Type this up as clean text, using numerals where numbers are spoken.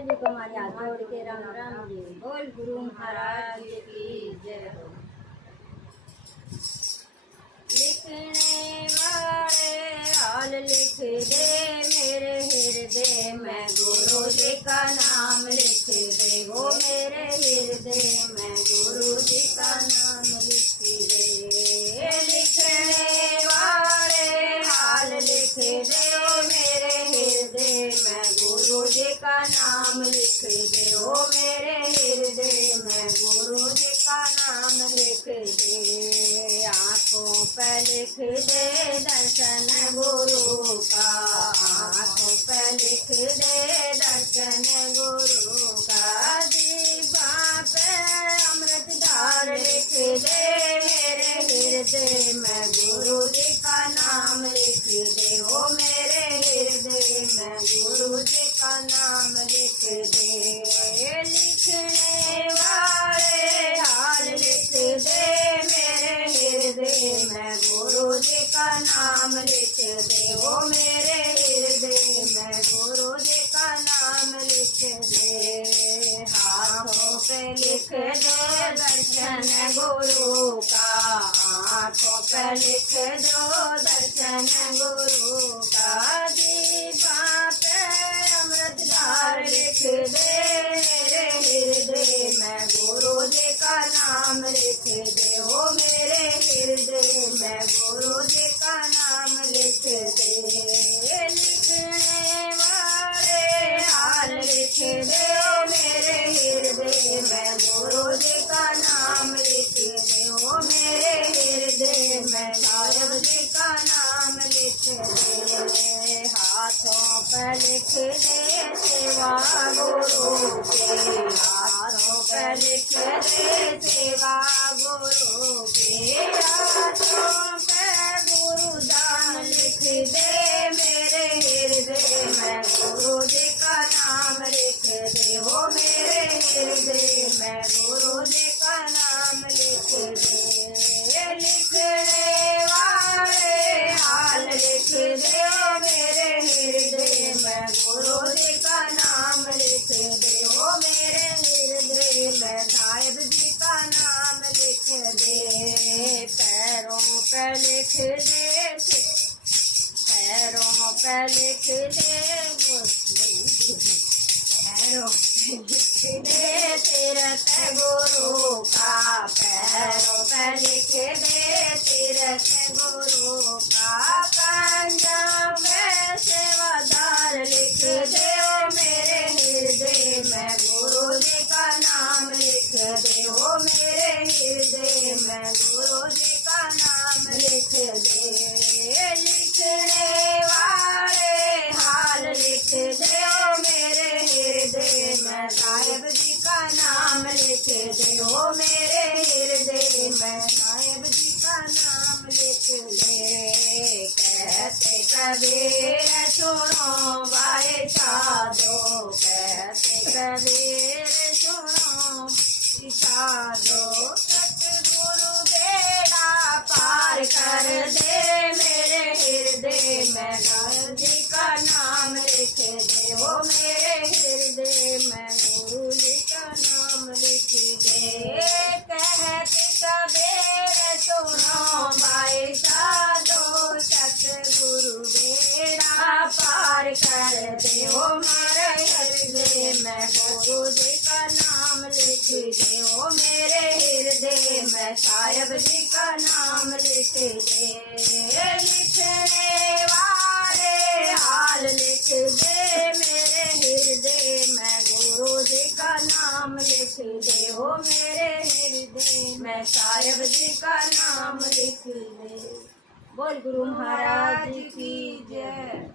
जी को हमारे हाथ जोड़ के राम राम जी। बोल गुरु महाराज की जय हो। लिखने वाले हाल लिख दे मेरे हृदय में, गुरु जी का नाम लिख दे वो मेरे हृदय में, गुरु जी का नाम लिख दे। लिखने वाले हाल लिख दे मेरे हृदय में, गुरु जी का नाम लिख दे वो मेरे हृदय में, गुरु जी का नाम लिख दे। आँखों पे लिख दे दर्शन गुरु का, आँखों पे लिख दे दर्शन गुरु का। दीवा पे अमृत धार लिख दे मेरे हृदय में, गुरु जी का नाम लिख दे वो मेरे हृदय में, गुरु जी का नाम लिख दे। लिखने वाले हाल लिख दे मेरे हृदय में, गुरु जी का नाम लिख दे वो मेरे हृदय में, गुरु जी का नाम लिख दे। हाथों पे लिख दे दर्शन गुरु का, आँखों पे लिख दो दर्शन गुरु का। दीवा पे अमृत धार लिख दे मेरे हृदय में, गुरु जी का नाम लिख दे वो मेरे हृदय में, गुरु जी का नाम लिख दे। लिखने वाले हाल लिख दे मेरे हृदय में, गुरु जी का नाम लिख दे वो मेरे हृदय में, साहिब जी का नाम लिख दे। हाथों पे लिख दे सेवा गुरु के, हाथों पे लिख दे सेवा गुरु के। हाथों पे गुरु दान लिख दे मेरे हृदय में, गुरु जी का नाम लिख दे वो मेरे हृदय में, गुरु जी का नाम लिख दे। लिखने वाले हाल लिख दे मेरे हृदय में, गुरु जी का नाम लिख दे वो मेरे हृदय में, साहिब जी का नाम लिख दे। पैरों पे लिख दे, पैरों पे लिख दे, पैरों पे लिख दे तीरथ गुरु का, पैरों पे लिख दे तीरथ गुरु का। पंजाब में सेवादार लिख दे मेरे हृदय में, गुरु जी का नाम लिख दे वो मेरे हृदय में, गुरु जी का नाम लिख दे। लिखने वाले हाल लिख दे मेरे हृदय में, साहिब जी का नाम लिख दे वो मेरे हृदय में, साहिब जी का नाम लिख दे। कहते कबीर सुनो भाई साधो, कहते कबीर सुनो साधो, सतगुरु बेड़ा पार कर दे मेरे हृदय में, साहिब जी का नाम लिख दे वो मेरे हृदय में, गुरु जी का नाम लिख दे। कहते कबीर सुनो भाई साधो, सतगुरु बेड़ा पार कर दे वो मेरे हृदय में, गुरु जी का नाम लिख दे वो मेरे हृदय में, साहिब जी का नाम लिख दे। लिखने वाले हाल लिख दे मेरे हृदय में, गुरु जी का नाम लिख दे वो मेरे हृदय में, साहिब जी का नाम लिख दे। बोल गुरु महाराज की जय।